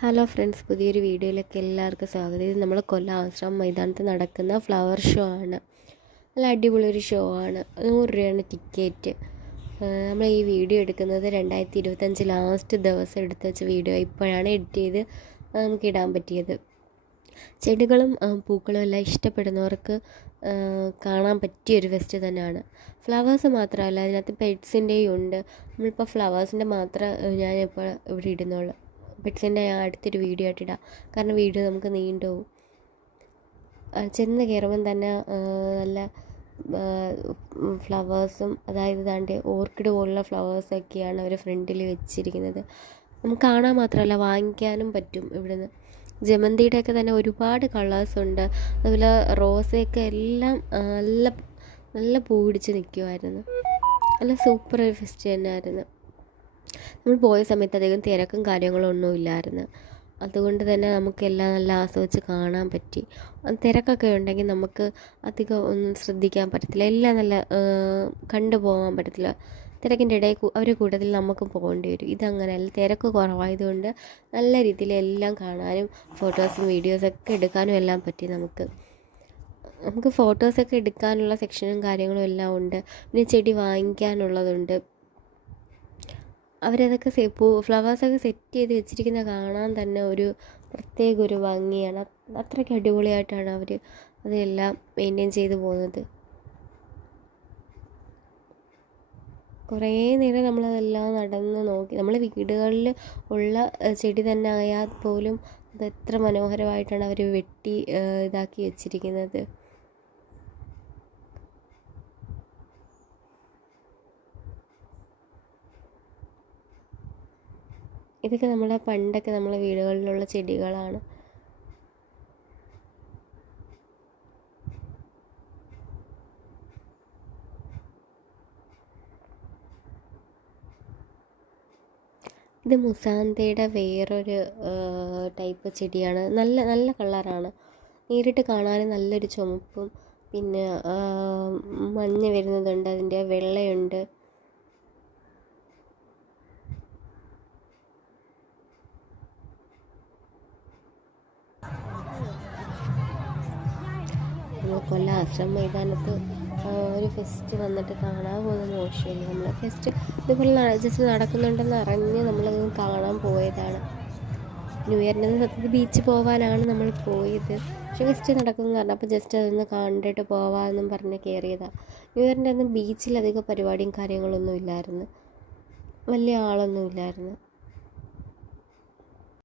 Hello friends, പുതിയൊരു വീഡിയോയിലേക്ക് എല്ലാവർക്കും സ്വാഗതം. ഇത് നമ്മൾ കൊല്ലം ആശ്രമം മൈതാനത്ത് നടക്കുന്ന ഫ്ലവർ ഷോ ആണ്. നല്ല അടിപൊളി ഒരു ഷോ ആണ്. 100 രൂപയാണ് ടിക്കറ്റ്. നമ്മൾ ഈ വീഡിയോ എടുക്കുന്നത് 2025 ലാസ്റ്റ് ദിവസം എടുത്ത് വെച്ച വീഡിയോ. ഇപ്പോഴാണ് എഡിറ്റ് ചെയ്ത് നമുക്ക് ഇടാൻ പറ്റിയത്. ചെടികളും പൂക്കളും എല്ലാം ഇഷ്ടപ്പെടുന്നവർക്ക് കാണാൻ പറ്റിയൊരു ഫെസ്റ്റ് തന്നെയാണ്. ഫ്ലവേഴ്സ് മാത്രമല്ല, അതിനകത്ത് പെറ്റ്സിൻ്റെയും ഉണ്ട്. നമ്മളിപ്പോൾ ഫ്ലവേഴ്സിൻ്റെ മാത്രം ഞാനിപ്പോൾ ഇവിടെ ഇടുന്നുള്ളൂ. പെറ്റ്സിൻ്റെ ഞാൻ അടുത്തൊരു വീഡിയോ ആയിട്ടിടാം, കാരണം വീഡിയോ നമുക്ക് നീണ്ടു പോകും. ചെന്ന് കയറുമ്പം തന്നെ നല്ല ഫ്ലവേഴ്സും, അതായത് ഇതാണ്ട് ഓർക്കിഡ് പോലുള്ള ഫ്ലവേഴ്സൊക്കെയാണ് അവർ ഫ്രണ്ടിൽ വെച്ചിരിക്കുന്നത്. നമുക്ക് കാണാൻ മാത്രമല്ല വാങ്ങിക്കാനും പറ്റും ഇവിടുന്ന്. ജമന്തിയുടെയൊക്കെ തന്നെ ഒരുപാട് കളേഴ്സുണ്ട്. അതുപോലെ റോസയൊക്കെ എല്ലാം നല്ല നല്ല പൂ പിടിച്ച് നിൽക്കുമായിരുന്നു. നല്ല സൂപ്പർ ഒരു ഫെസ്റ്റ് തന്നെയായിരുന്നു. നമ്മൾ പോയ സമയത്ത് അധികം തിരക്കും കാര്യങ്ങളും ഒന്നും ഇല്ലായിരുന്നു. അതുകൊണ്ട് തന്നെ നമുക്കെല്ലാം നല്ല ആസ്വദിച്ച് കാണാൻ പറ്റി. തിരക്കൊക്കെ ഉണ്ടെങ്കിൽ നമുക്ക് അധികം ഒന്നും ശ്രദ്ധിക്കാൻ പറ്റത്തില്ല, എല്ലാം നല്ല കണ്ടു പോകാൻ പറ്റത്തില്ല. തിരക്കിൻ്റെ ഇടയിൽ അവരുടെ കൂട്ടത്തിൽ നമുക്കും പോകേണ്ടി വരും. ഇതങ്ങനെയല്ല, തിരക്ക് കുറവായതുകൊണ്ട് നല്ല രീതിയിൽ എല്ലാം കാണാനും ഫോട്ടോസും വീഡിയോസൊക്കെ എടുക്കാനും എല്ലാം പറ്റി. നമുക്ക് ഫോട്ടോസൊക്കെ എടുക്കാനുള്ള സെക്ഷനും കാര്യങ്ങളും എല്ലാം ഉണ്ട്. പിന്നെ ചെടി വാങ്ങിക്കാനുള്ളതുണ്ട്. അവരതൊക്കെ ഫ്ലവേഴ്സൊക്കെ സെറ്റ് ചെയ്ത് വെച്ചിരിക്കുന്ന കാണാൻ തന്നെ ഒരു പ്രത്യേക ഒരു ഭംഗിയാണ്. അത്രയ്ക്ക് അടിപൊളിയായിട്ടാണ് അവർ അതെല്ലാം മെയിൻറ്റെയിൻ ചെയ്ത് പോകുന്നത്. കുറേ നേരം നമ്മളതെല്ലാം നടന്ന് നോക്കി. നമ്മൾ വീടുകളിൽ ഉള്ള ചെടി തന്നെ ആയാൽ പോലും അത് എത്ര മനോഹരമായിട്ടാണ് അവർ വെട്ടി ഇതാക്കി വെച്ചിരിക്കുന്നത്. ഇതൊക്കെ പണ്ടൊക്കെ നമ്മളെ വീടുകളിലുള്ള ചെടികളാണ്. ഇത് മുസാന്തയുടെ വേറൊരു ടൈപ്പ് ചെടിയാണ്. നല്ല നല്ല കളറാണ്. നേരിട്ട് കാണാനും നല്ലൊരു ചുമപ്പും പിന്നെ മഞ്ഞ വരുന്നതുണ്ട്, അതിൻ്റെ വെള്ളയുണ്ട്. നമ്മൾ കൊല്ലം ആശ്രമ മൈതാനത്ത് ഒരു ഫെസ്റ്റ് വന്നിട്ട് കാണാൻ പോകുന്നത് മോശമില്ല. നമ്മൾ ഫെസ്റ്റ് ഇതുപോലെ ജസ്റ്റ് നടക്കുന്നുണ്ടെന്ന് അറിഞ്ഞ് നമ്മളതൊന്ന് കാണാൻ പോയതാണ്. ന്യൂ ഇയറിൻ്റെ സത്യത്തിൽ ബീച്ചിൽ പോകാനാണ് നമ്മൾ പോയത്. പക്ഷേ ഫെസ്റ്റ് നടക്കുമെന്ന് പറഞ്ഞപ്പോൾ ജസ്റ്റ് അതൊന്ന് കണ്ടിട്ട് പോകാമെന്നും പറഞ്ഞ് കയറിയതാണ്. ന്യൂ ഇയറിൻ്റെ അന്ന് ബീച്ചിലധികം പരിപാടിയും കാര്യങ്ങളൊന്നും ഇല്ലായിരുന്നു, വലിയ ആളൊന്നും ഇല്ലായിരുന്നു.